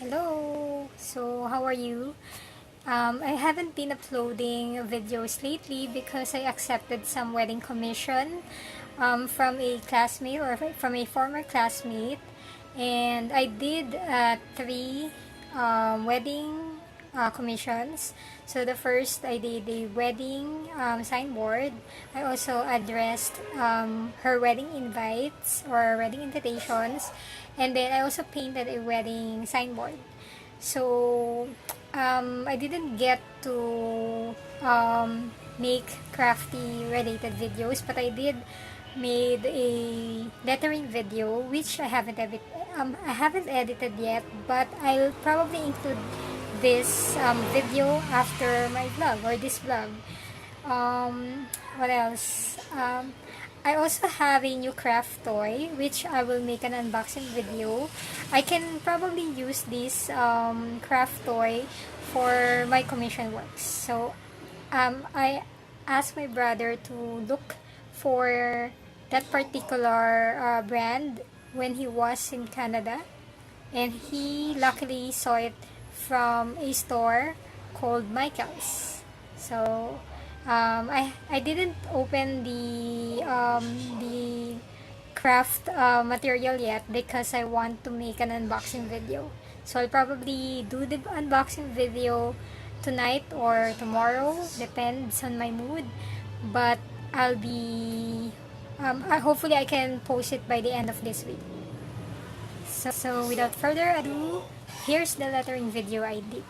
Hello! So, how are you? I haven't been uploading videos lately because I accepted some wedding commission from a classmate or from a former classmate. And I did three wedding commissions. So the first, I did a wedding signboard. I also addressed her wedding invites or wedding invitations. And then I also painted a wedding signboard. So I didn't get to make crafty related videos, but I did made a lettering video which I haven't edited yet, but I'll probably include this video after my vlog or this vlog. What else? I also have a new craft toy which I will make an unboxing video. I can probably use this craft toy for my commission works. So I asked my brother to look for that particular brand when he was in Canada, and he luckily saw it from a store called Michael's. So I didn't open the craft material yet because I want to make an unboxing video. So I'll probably do the unboxing video tonight or tomorrow, depends on my mood. But I'll be hopefully I can post it by the end of this week. So without further ado, here's the lettering video I did.